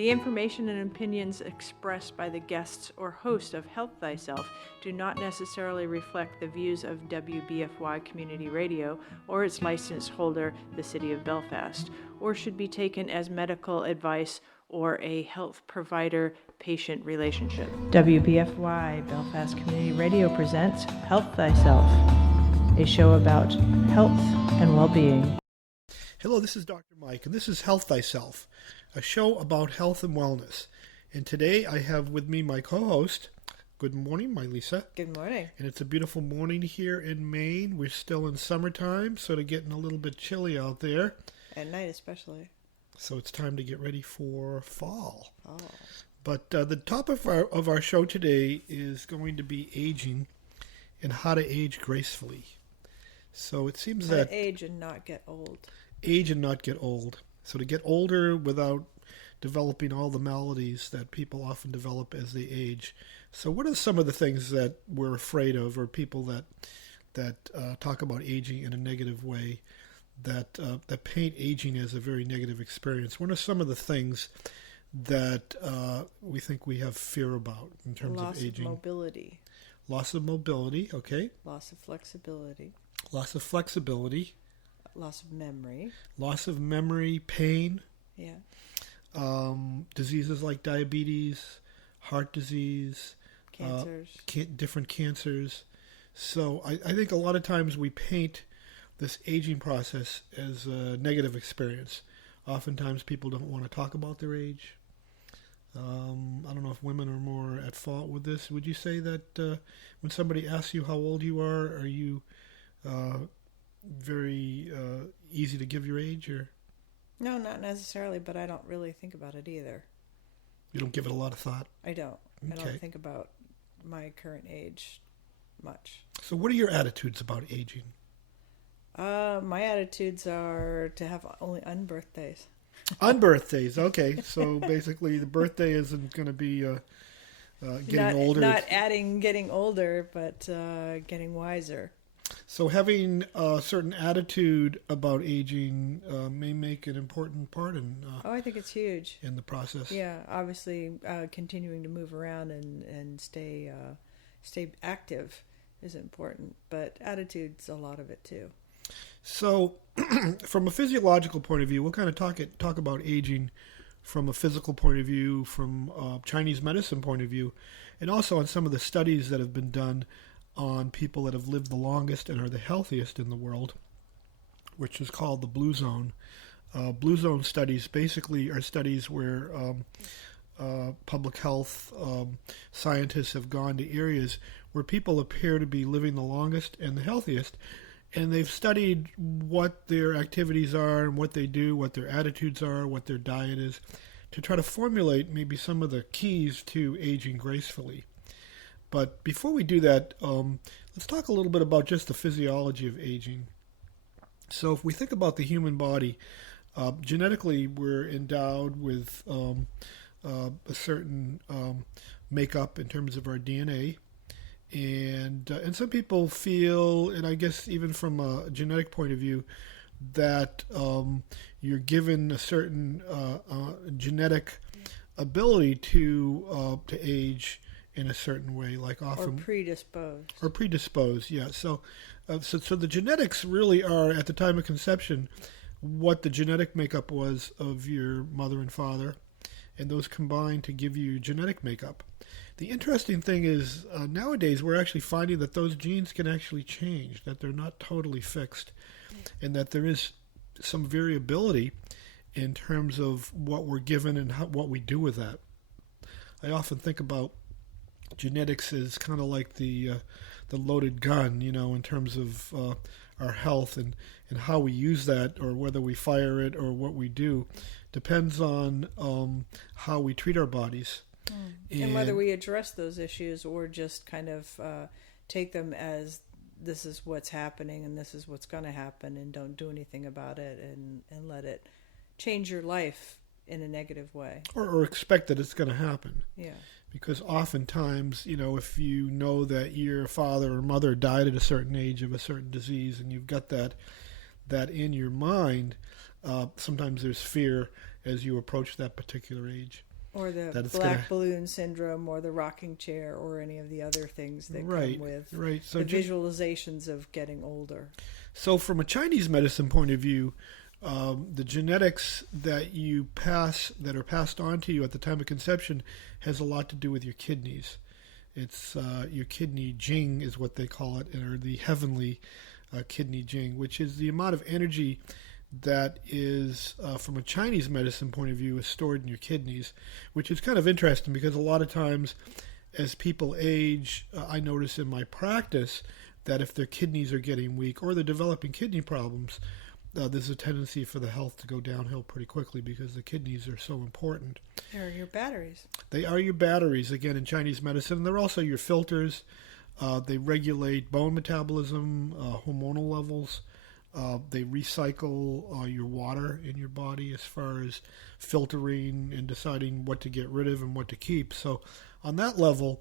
The information and opinions expressed by the guests or host of Health Thyself do not necessarily reflect the views of WBFY Community Radio or its license holder, the City of Belfast, or should be taken as medical advice or a health provider-patient relationship. WBFY Belfast Community Radio presents Health Thyself, a show about health and well-being. Hello, this is Dr.MIke, and this is Health Thyself, a show about health and wellness. And today I have with me my co-host. Good morning, Mylisa. Good morning. And it's a beautiful morning here in Maine. We're still in summertime, sort of getting a little bit chilly out there. At night especially. So it's time to get ready for fall. Oh. But the topic of our show today is going to be aging and how to age gracefully. So it seems How that... to age and not get old. Age and not get old. So to get older without developing all the maladies that people often develop as they age. So what are some of the things that we're afraid of, or people that talk about aging in a negative way, that paint aging as a very negative experience? What are some of the things that we think we have fear about in terms of aging? Loss of mobility. Loss of mobility, okay. Loss of flexibility. Loss of flexibility. Loss of memory. Loss of memory, pain. Yeah. Diseases like diabetes, heart disease. Cancers. Different cancers. So I think a lot of times we paint this aging process as a negative experience. Oftentimes people don't want to talk about their age. I don't know if women are more at fault with this. Would you say that when somebody asks you how old you are you very easy to give your age? Or No, not necessarily, but I don't really think about it either. you don't give it a lot of thought? I don't. Okay. I don't think about my current age much. So what are your attitudes about aging? My attitudes are to have only unbirthdays. Unbirthdays, okay. So basically the birthday isn't going to be getting older. Not adding getting older, but getting wiser. So having a certain attitude about aging may make an important part in I think it's huge. in the process. Yeah, obviously continuing to move around and stay active is important, but attitude's a lot of it too. So from a physiological point of view, we'll kind of talk about aging from a physical point of view, from a Chinese medicine point of view, and also on some of the studies that have been done on people that have lived the longest and are the healthiest in the world, which is called the Blue Zone. Blue Zone studies basically are studies where public health scientists have gone to areas where people appear to be living the longest and the healthiest, and they've studied what their activities are and what they do, what their attitudes are, what their diet is, to try to formulate maybe some of the keys to aging gracefully. But before we do that, let's talk a little bit about just the physiology of aging. So if we think about the human body, genetically we're endowed with a certain makeup in terms of our DNA. And some people feel, and I guess even from a genetic point of view, that you're given a certain genetic ability to age in a certain way, like often or predisposed, yeah. So the genetics really are, at the time of conception, what the genetic makeup was of your mother and father, and those combine to give you genetic makeup. The interesting thing is nowadays we're actually finding that those genes can actually change, that they're not totally fixed, and that there is some variability in terms of what we're given and what we do with that. I often think about genetics is kind of like the loaded gun, in terms of our health and how we use that, or whether we fire it or what we do, depends on how we treat our bodies. And whether we address those issues or just kind of take them as this is what's happening and this is what's going to happen, and don't do anything about it and let it change your life in a negative way. Or expect that it's going to happen. Yeah. Because oftentimes, if you know that your father or mother died at a certain age of a certain disease, and you've got that in your mind, sometimes there's fear as you approach that particular age. Or the that it's black balloon syndrome, or the rocking chair, or any of the other things that come with So the visualizations of getting older. So from a Chinese medicine point of view, the genetics that are passed on to you at the time of conception has a lot to do with your kidneys. It's your kidney jing is what they call it, or the heavenly kidney jing, which is the amount of energy that is, from a Chinese medicine point of view, is stored in your kidneys, which is kind of interesting because a lot of times as people age, I notice in my practice that if their kidneys are getting weak or they're developing kidney problems, there's a tendency for the health to go downhill pretty quickly because the kidneys are so important. They're your batteries. They are your batteries, again, in Chinese medicine. And they're also your filters. They regulate bone metabolism, hormonal levels. They recycle your water in your body as far as filtering and deciding what to get rid of and what to keep. So on that level,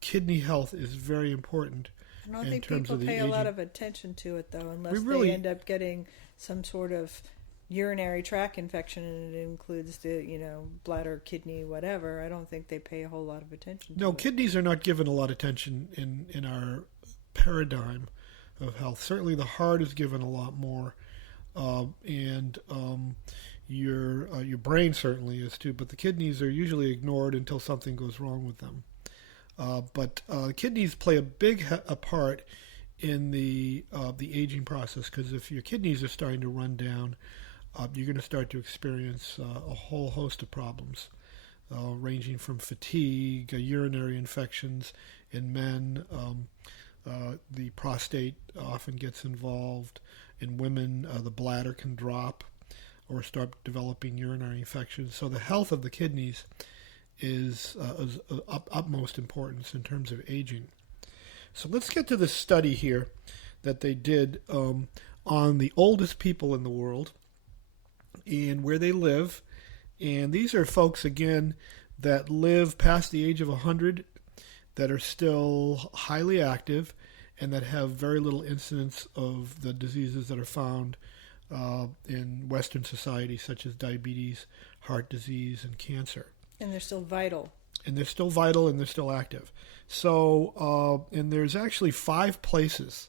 kidney health is very important. I don't think people pay a lot of attention to it, though, unless they end up getting some sort of urinary tract infection, and it includes the, bladder, kidney, whatever. I don't think they pay a whole lot of attention to it. No, kidneys are not given a lot of attention in our paradigm of health. Certainly the heart is given a lot more, and your brain certainly is too, but the kidneys are usually ignored until something goes wrong with them. But kidneys play a big part in the aging process, because if your kidneys are starting to run down, you're going to start to experience a whole host of problems, ranging from fatigue, urinary infections in men. The prostate often gets involved. In women, the bladder can drop or start developing urinary infections. So the health of the kidneys is of utmost importance in terms of aging. So let's get to this study here that they did on the oldest people in the world and where they live. And these are folks, again, that live past the age of 100, that are still highly active, and that have very little incidence of the diseases that are found in Western society, such as diabetes, heart disease, and cancer. And they're still vital. And they're still vital, and they're still active. So, and there's actually 5 places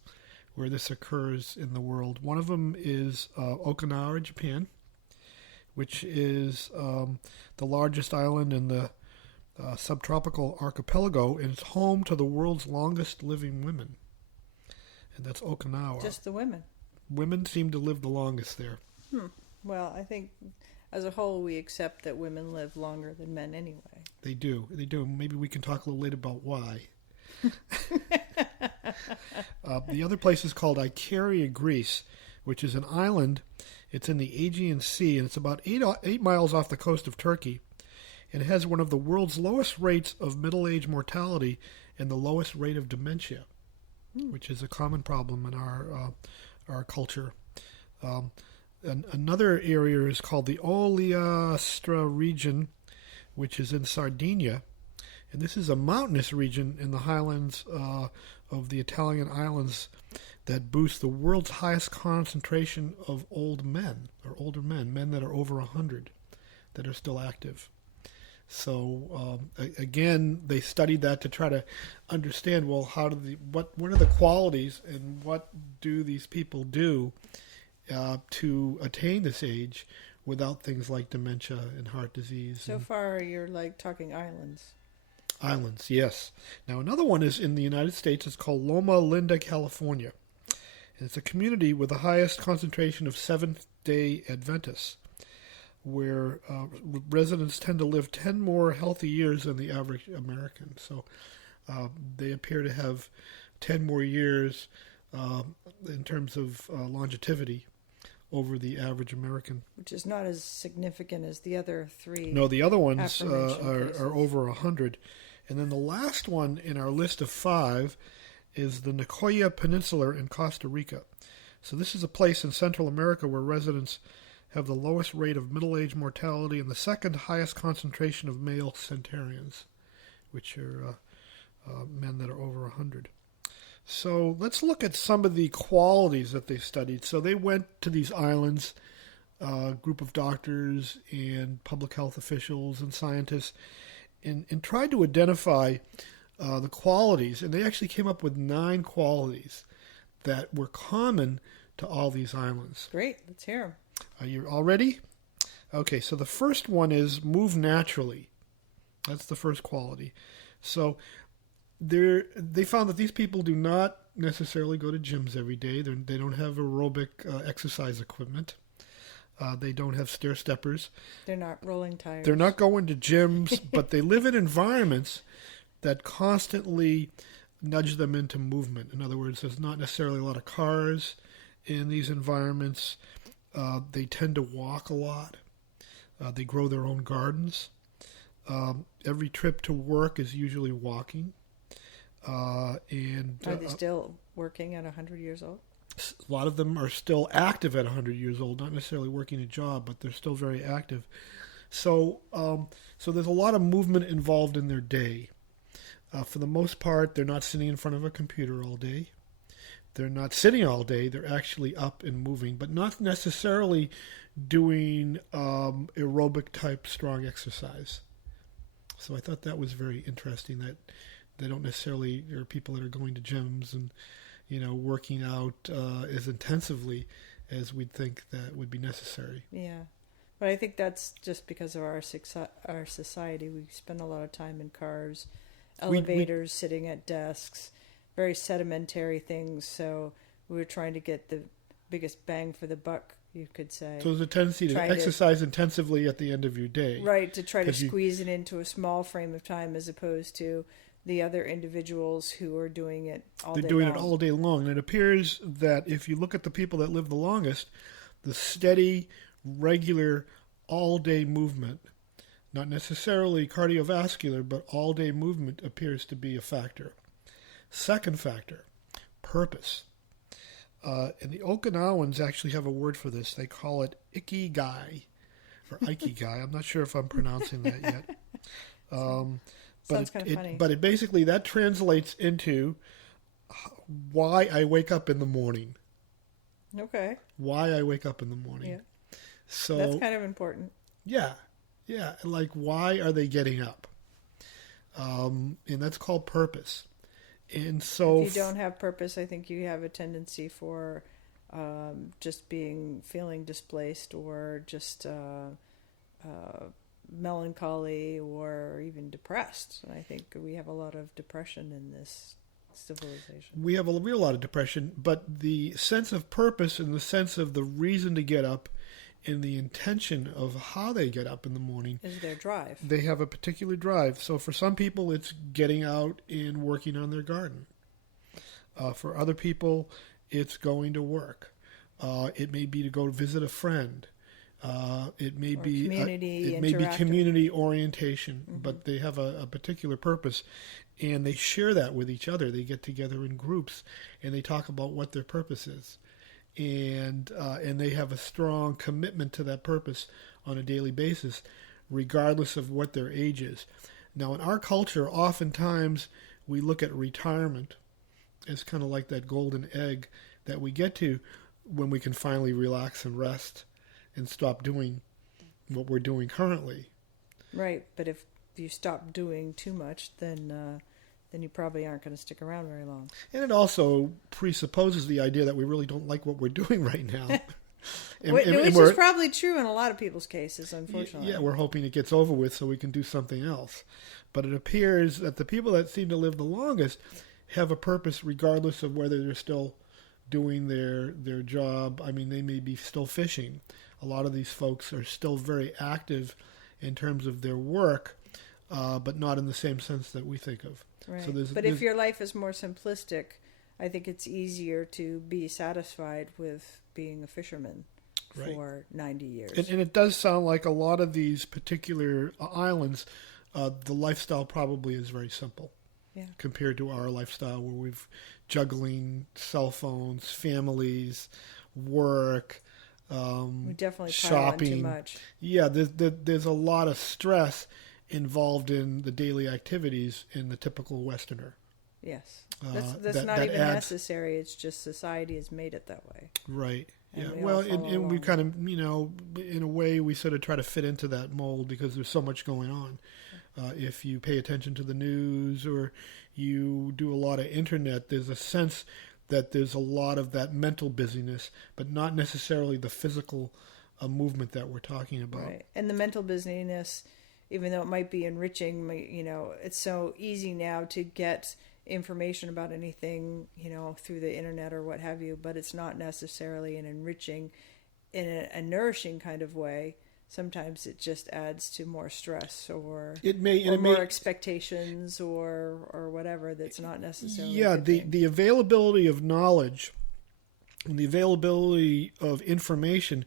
where this occurs in the world. One of them is Okinawa, Japan, which is the largest island in the subtropical archipelago, and it's home to the world's longest living women. And that's Okinawa. Just the women. Women seem to live the longest there. Well, I think as a whole, we accept that women live longer than men anyway. They do. They do. Maybe we can talk a little later about why. The other place is called Icaria, Greece, which is an island. It's in the Aegean Sea, and it's about 8 miles off the coast of Turkey. And it has one of the world's lowest rates of middle-age mortality and the lowest rate of dementia, which is a common problem in our culture. Another area is called the Ogliastra region, which is in Sardinia. And this is a mountainous region in the highlands of the Italian islands that boasts the world's highest concentration of old men, or older men that are over 100, that are still active. So again, they studied that to try to understand, well, what are the qualities and what do these people do to attain this age without things like dementia and heart disease. So far, you're like talking islands. Islands, yes. Now, another one is in the United States. It's called Loma Linda, California. And it's a community with the highest concentration of Seventh-day Adventists, where residents tend to live 10 more healthy years than the average American. So they appear to have 10 more years in terms of longevity over the average American. Which is not as significant as the other 3. No, the other ones are over 100. And then the last one in our list of 5 is the Nicoya Peninsula in Costa Rica. So this is a place in Central America where residents have the lowest rate of middle-age mortality and the second highest concentration of male centenarians, which are men that are over 100. So let's look at some of the qualities that they studied. So they went to these islands group of doctors and public health officials and scientists and tried to identify the qualities. And they actually came up with 9 qualities that were common to all these islands. Great. Let's hear them. Are you all ready? Okay, so the first one is move naturally. That's the first quality. So they found that these people do not necessarily go to gyms every day. They don't have aerobic exercise equipment. They don't have stair steppers. They're not rolling tires. They're not going to gyms, but they live in environments that constantly nudge them into movement. In other words, there's not necessarily a lot of cars in these environments. They tend to walk a lot. They grow their own gardens. Every trip to work is usually walking. Are they still working at 100 years old? A lot of them are still active at 100 years old, not necessarily working a job, but they're still very active. So there's a lot of movement involved in their day. For the most part, they're not sitting in front of a computer all day. They're not sitting all day. They're actually up and moving, but not necessarily doing aerobic type strong exercise. So I thought that was very interesting that they don't necessarily, there are people that are going to gyms and, working out as intensively as we'd think that would be necessary. Yeah. But I think that's just because of our society. We spend a lot of time in cars, elevators, sitting at desks, very sedimentary things. So we were trying to get the biggest bang for the buck, you could say. So there's a tendency to exercise intensively at the end of your day. Right, to try to squeeze it into a small frame of time as opposed to the other individuals who are doing it all day long. They're doing it all day long. And it appears that if you look at the people that live the longest, the steady, regular, all-day movement, not necessarily cardiovascular, but all-day movement appears to be a factor. Second factor, purpose. And the Okinawans actually have a word for this. They call it ikigai, or ikigai. I'm not sure if I'm pronouncing that yet. Sounds kind of funny. But it basically, that translates into why I wake up in the morning. Okay. Why I wake up in the morning. Yeah. So that's kind of important. Yeah. Like, why are they getting up? And that's called purpose. And so, if you don't have purpose, I think you have a tendency for just feeling displaced, or just melancholy, or even depressed. I think we have a lot of depression in this civilization. We have a real lot of depression, but the sense of purpose and the sense of the reason to get up and the intention of how they get up in the morning is their drive. They have a particular drive. So for some people, it's getting out and working on their garden. For other people, it's going to work. It may be to go visit a friend. It may be community orientation, mm-hmm. but they have a particular purpose, and they share that with each other. They get together in groups, and they talk about what their purpose is. And they have a strong commitment to that purpose on a daily basis, regardless of what their age is. Now, in our culture, oftentimes we look at retirement as kind of like that golden egg that we get to when we can finally relax and rest and stop doing what we're doing currently. Right, but if you stop doing too much, then you probably aren't going to stick around very long. And it also presupposes the idea that we really don't like what we're doing right now. Which is probably true in a lot of people's cases, unfortunately. Yeah, we're hoping it gets over with so we can do something else. But it appears that the people that seem to live the longest have a purpose regardless of whether they're still doing their job. I mean, they may be still fishing. A lot of these folks are still very active in terms of their work, but not in the same sense that we think of. Right. So if your life is more simplistic, I think it's easier to be satisfied with being a fisherman for 90 years. And it does sound like a lot of these particular islands, the lifestyle probably is very simple compared to our lifestyle, where we've juggling cell phones, families, work, we definitely shopping. Pile on too much. Yeah, there's a lot of stress involved in the daily activities in the typical Westerner. Yes. That's not even necessary. It's just society has made it that way. Right. Yeah, we well, all follow and we along. kind of, in a way, we sort of try to fit into that mold because there's so much going on. If you pay attention to the news or you do a lot of internet, there's a sense that there's a lot of that mental busyness, but not necessarily the physical movement that we're talking about. Right. And the mental busyness, even though it might be enriching, it's so easy now to get information about anything, through the internet or what have you, but it's not necessarily an enriching, in a nourishing kind of way. Sometimes it just adds to more stress or more expectations or whatever that's not necessarily. Yeah, the availability of knowledge and the availability of information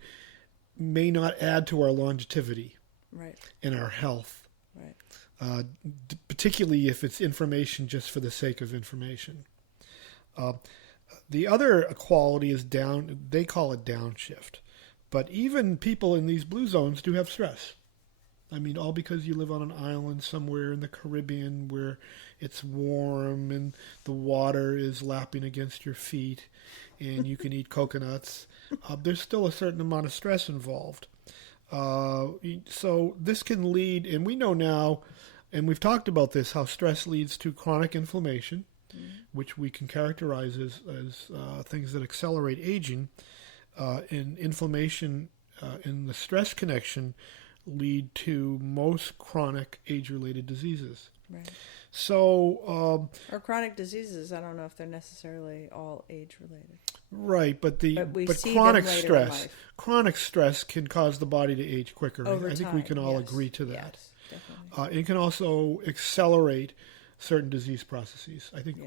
may not add to our longevity, right, and our health, right. Particularly if it's information just for the sake of information. The other quality is they call it downshift. But even people in these blue zones do have stress. I mean, all because you live on an island somewhere in the Caribbean where it's warm and the water is lapping against your feet and you can eat coconuts. There's still a certain amount of stress involved. So this can lead, and we know now, and we've talked about this, how stress leads to chronic inflammation, which we can characterize as things that accelerate aging. And inflammation in the stress connection lead to most chronic age-related diseases. Right. So, or chronic diseases, I don't know if they're necessarily all age-related. Right, but chronic stress can cause the body to age quicker. Over I think time, we can all yes. agree to that. Yes, definitely. It can also accelerate certain disease processes. I think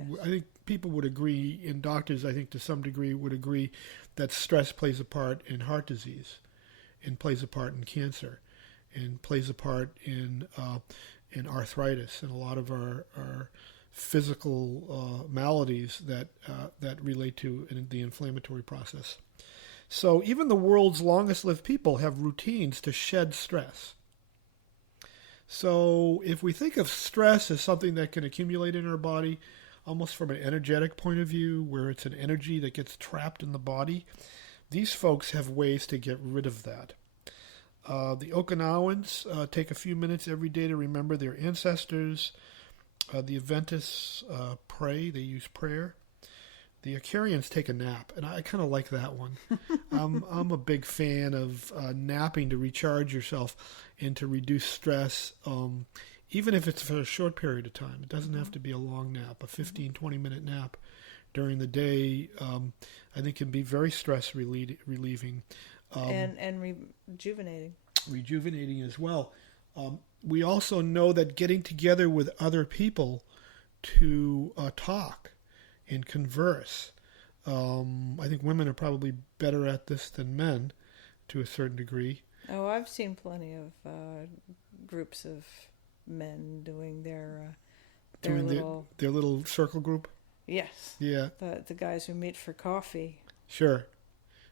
people would agree, and doctors, I think to some degree, would agree that stress plays a part in heart disease, and plays a part in cancer, and plays a part in arthritis, and a lot of our physical maladies that relate to the inflammatory process. So even the world's longest-lived people have routines to shed stress. So if we think of stress as something that can accumulate in our body, almost from an energetic point of view, where it's an energy that gets trapped in the body, these folks have ways to get rid of that. The Okinawans take a few minutes every day to remember their ancestors. The Adventists pray. They use prayer. The Acarians take a nap, and I kind of like that one. I'm a big fan of napping to recharge yourself and to reduce stress, even if it's for a short period of time. It doesn't have to be a long nap. A 15, 20-minute nap during the day, I think, can be very stress relieving. And rejuvenating. Rejuvenating as well. We also know that getting together with other people to talk and converse. I think women are probably better at this than men to a certain degree. Oh, I've seen plenty of groups of men doing their little circle group. Yes. Yeah. The guys who meet for coffee. Sure.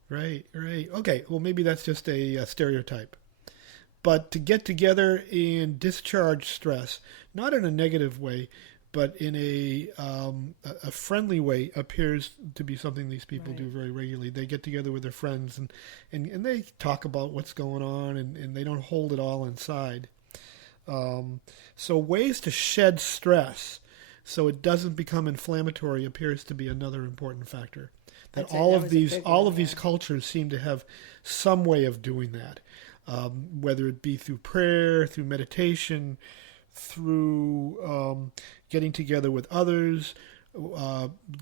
Right. Okay, well, maybe that's just a stereotype. But to get together and discharge stress, not in a negative way, but in a friendly way, appears to be something these people do very regularly. They get together with their friends and they talk about what's going on, and they don't hold it all inside. So ways to shed stress so it doesn't become inflammatory appears to be another important factor. That all of these cultures seem to have some way of doing that, whether it be through prayer, through meditation, through getting together with others,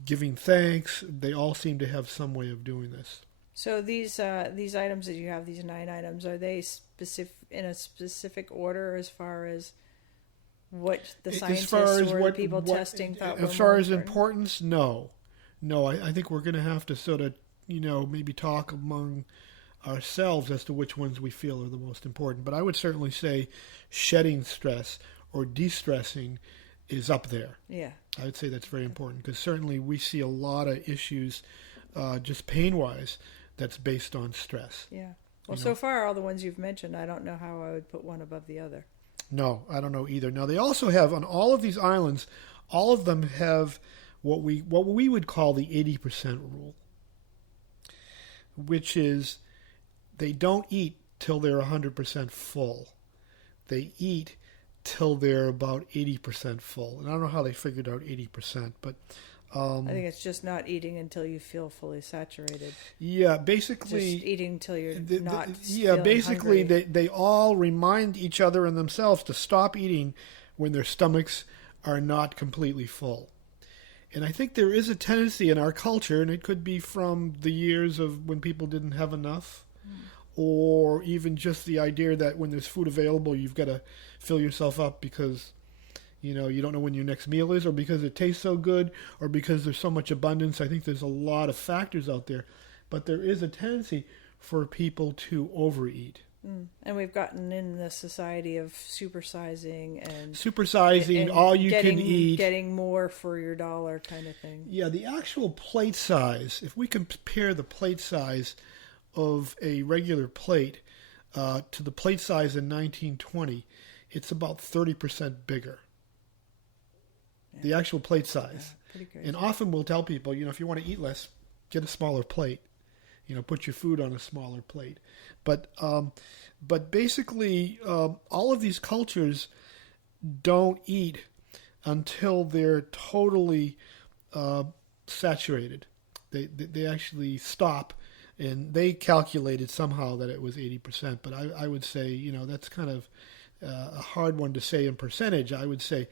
giving thanks. They all seem to have some way of doing this. So these items that you have, these 9 items, are they in a specific order as far as what the scientists or the people testing thought were as far as important? Importance? No. I think we're going to have to sort of, maybe talk among ourselves as to which ones we feel are the most important. But I would certainly say shedding stress or de-stressing is up there. Yeah. I would say that's very important because certainly we see a lot of issues, just pain-wise, that's based on stress. Yeah. Well, so far, all the ones you've mentioned, I don't know how I would put one above the other. No, I don't know either. Now, they also have, on all of these islands, all of them have what we would call the 80% rule. which is they don't eat till they're 100% full. They eat till they're about 80% full. And I don't know how they figured out 80%, but I think it's just not eating until you feel fully saturated. Yeah, basically. Just eating until you're not basically hungry. they all remind each other and themselves to stop eating when their stomachs are not completely full. And I think there is a tendency in our culture, and it could be from the years of when people didn't have enough, or even just the idea that when there's food available, you've got to fill yourself up because you don't know when your next meal is, or because it tastes so good, or because there's so much abundance. I think there's a lot of factors out there. But there is a tendency for people to overeat. And we've gotten in the society of supersizing and all you can eat. Getting more for your dollar kind of thing. Yeah, the actual plate size, if we compare the plate size of a regular plate to the plate size in 1920, it's about 30% bigger. The actual plate size. Pretty crazy. And often we'll tell people, if you want to eat less, get a smaller plate. Put your food on a smaller plate. But basically, all of these cultures don't eat until they're totally saturated. They actually stop, and they calculated somehow that it was 80%. But I would say, that's kind of a hard one to say in percentage. I would say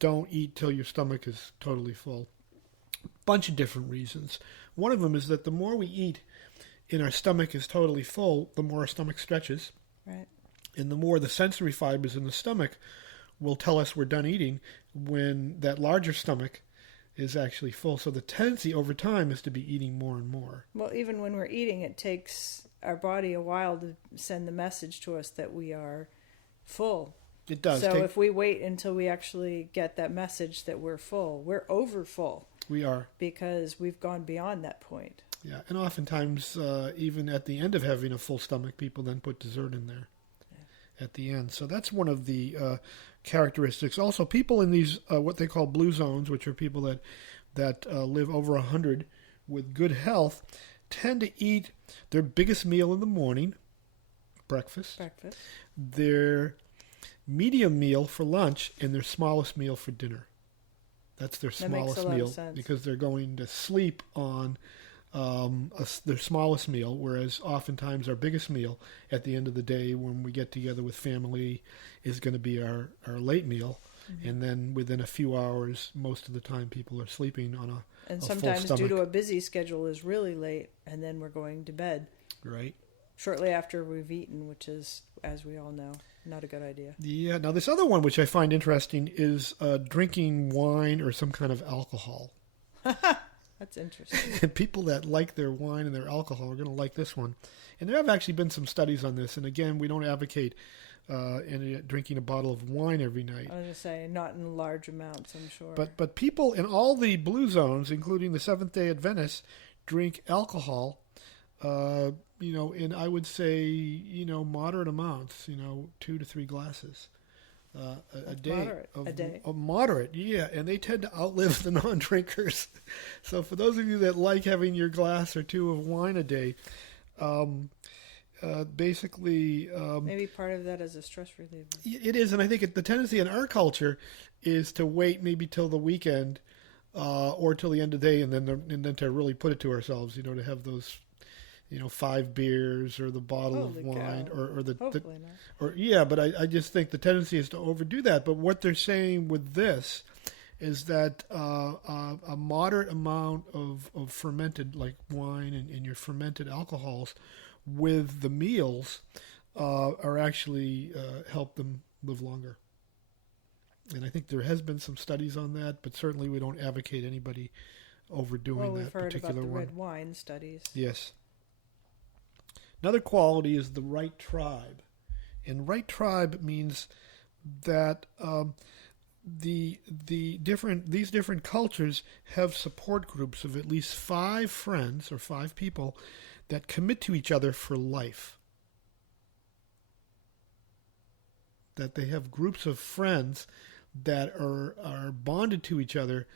don't eat till your stomach is totally full. Bunch of different reasons. One of them is that the more we eat and our stomach is totally full, the more our stomach stretches. Right. And the more the sensory fibers in the stomach will tell us we're done eating when that larger stomach is actually full. So the tendency over time is to be eating more and more. Well, even when we're eating, it takes our body a while to send the message to us that we are full. It does. So if we wait until we actually get that message that we're full, we're over full. We are. Because we've gone beyond that point. Yeah, and oftentimes, even at the end of having a full stomach, people then put dessert in there at the end. So that's one of the characteristics. Also, people in these, what they call blue zones, which are people that live over 100 with good health, tend to eat their biggest meal in the morning, breakfast. Their medium meal for lunch, and their smallest meal for dinner. That's their smallest meal because they're going to sleep on their smallest meal, whereas oftentimes our biggest meal at the end of the day when we get together with family is going to be our late meal. Mm-hmm. And then within a few hours, most of the time people are sleeping on a And full sometimes stomach. due to a busy schedule is really late, and then we're going to bed. Right. Shortly after we've eaten, which is, as we all know, not a good idea. Yeah. Now, this other one, which I find interesting, is drinking wine or some kind of alcohol. That's interesting. And people that like their wine and their alcohol are going to like this one. And there have actually been some studies on this. And again, we don't advocate drinking a bottle of wine every night. I was going to say, not in large amounts, I'm sure. But people in all the blue zones, including the Seventh-day Adventists, drink alcohol, in, I would say, moderate amounts, 2 to 3 glasses a day. Moderate, yeah. And they tend to outlive the non-drinkers. So for those of you that like having your glass or 2 of wine a day, basically... maybe part of that is a stress reliever. It is, and I think the tendency in our culture is to wait maybe till the weekend or till the end of the day and then to really put it to ourselves, to have those... 5 beers or the bottle of wine or the hopefully not. But I just think the tendency is to overdo that. But what they're saying with this is that a moderate amount of fermented, like wine and your fermented alcohols with the meals are actually help them live longer. And I think there has been some studies on that, but certainly we don't advocate anybody overdoing that particular one. We've heard about the red wine studies. Yes. Another quality is the right tribe. And right tribe means that these different cultures have support groups of at least 5 friends or 5 people that commit to each other for life. That they have groups of friends that are bonded to each other,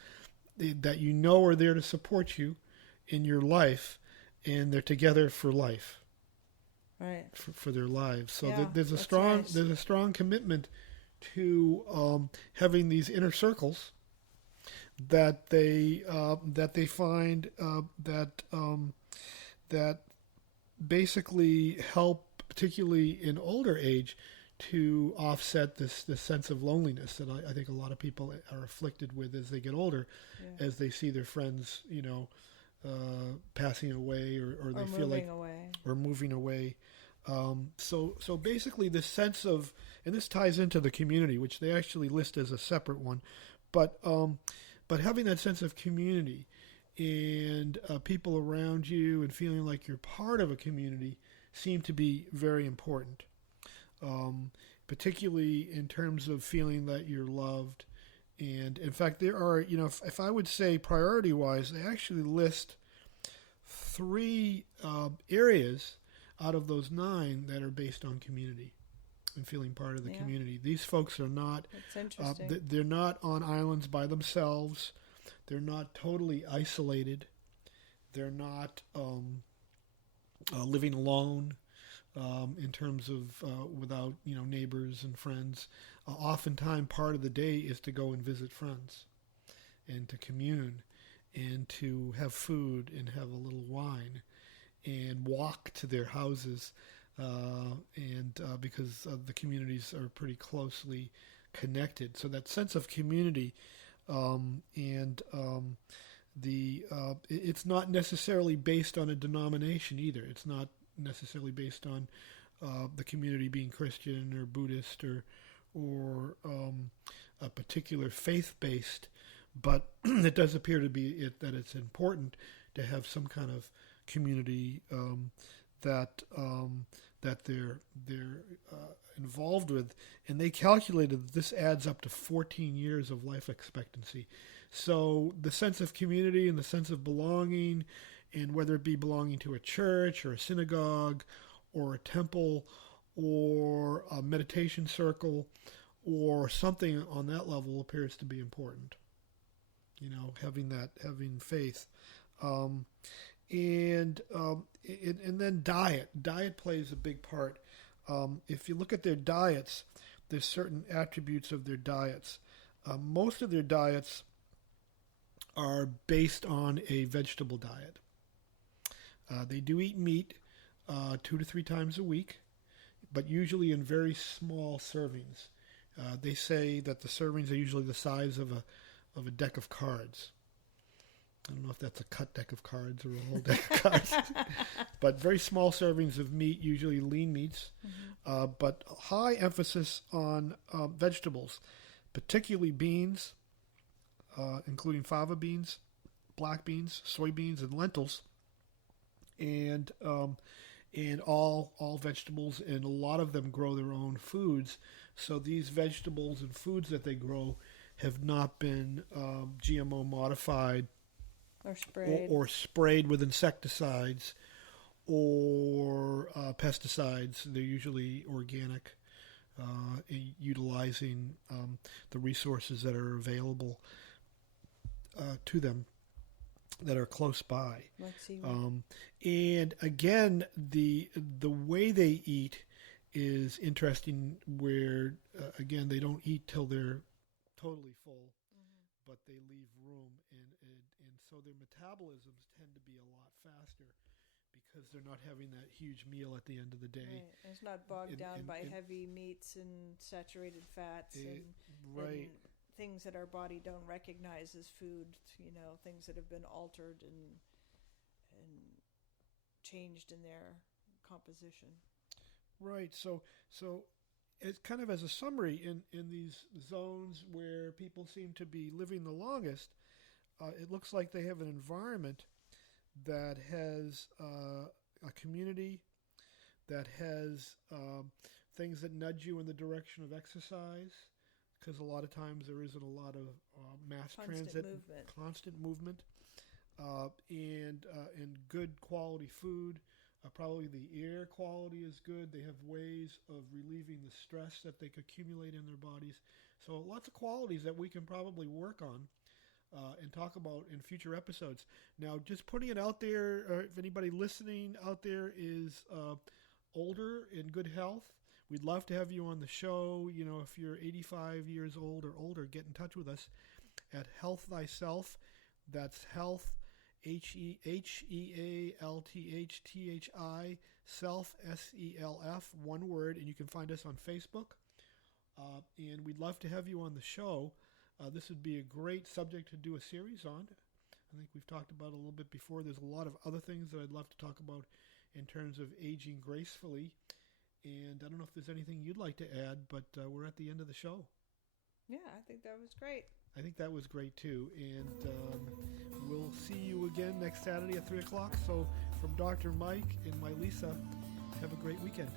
that are there to support you in your life. and they're together for life, Right. for their lives. So Yeah, there's a that's strong nice. there's a strong commitment to having these inner circles that they find that basically help, particularly in older age, to offset this sense of loneliness that I think a lot of people are afflicted with as they get older, Yeah. as they see their friends, passing away, or they Or feel like moving away. or moving away. So basically, this sense of, and this ties into the community, which they actually list as a separate one, but having that sense of community and people around you and feeling like you're part of a community seem to be very important, particularly in terms of feeling that you're loved. And in fact, there are, if I would say priority wise, they actually list three areas out of those 9 that are based on community and feeling part of the Yeah. community. These folks are not, That's interesting. they're not on islands by themselves. They're not totally isolated. They're not living alone in terms of without neighbors and friends. Oftentimes, part of the day is to go and visit friends and to commune and to have food and have a little wine and walk to their houses, and because the communities are pretty closely connected. So that sense of community, and it's not necessarily based on a denomination either. It's not necessarily based on the community being Christian or Buddhist or a particular faith-based, but it does appear to be that it's important to have some kind of community that they're involved with, and they calculated that this adds up to 14 years of life expectancy. So the sense of community and the sense of belonging, and whether it be belonging to a church or a synagogue or a temple or a meditation circle or something on that level, appears to be important. Having faith. And then diet. Diet plays a big part. If you look at their diets, there's certain attributes of their diets. Most of their diets are based on a vegetable diet. They do eat meat 2 to 3 times a week, but usually in very small servings. They say that the servings are usually the size of a deck of cards. I don't know if that's a cut deck of cards or a whole deck of cards, but very small servings of meat, usually lean meats, but high emphasis on vegetables, particularly beans, including fava beans, black beans, soybeans, and lentils, and all vegetables, and a lot of them grow their own foods. So these vegetables and foods that they grow have not been GMO modified or sprayed with insecticides or pesticides. They're usually organic, utilizing the resources that are available to them that are close by. And again, the way they eat is interesting, where again, they don't eat till they're totally full, but they leave room, and so their metabolisms tend to be a lot faster because they're not having that huge meal at the end of the day. Right. It's not bogged down by heavy meats and saturated fats and things that our body don't recognize as food. Things that have been altered and changed in their composition. Right. So it's kind of as a summary, in these zones where people seem to be living the longest, it looks like they have an environment that has a community, that has things that nudge you in the direction of exercise, because a lot of times there isn't a lot of constant movement, and good quality food. Probably the air quality is good. They have ways of relieving the stress that they could accumulate in their bodies. So lots of qualities that we can probably work on and talk about in future episodes. Now, just putting it out there, if anybody listening out there is older, in good health, we'd love to have you on the show. You know, if you're 85 years old or older, get in touch with us at Health Thyself. That's health, HEALTHTHI, self, SELF, one word, and you can find us on Facebook. And we'd love to have you on the show. This would be a great subject to do a series on. I think we've talked about it a little bit before. There's a lot of other things that I'd love to talk about in terms of aging gracefully. And I don't know if there's anything you'd like to add, but we're at the end of the show. Yeah, I think that was great. I think that was great too. And we'll see you again next Saturday at 3 o'clock. So from Dr.MIke and Mylisa, have a great weekend.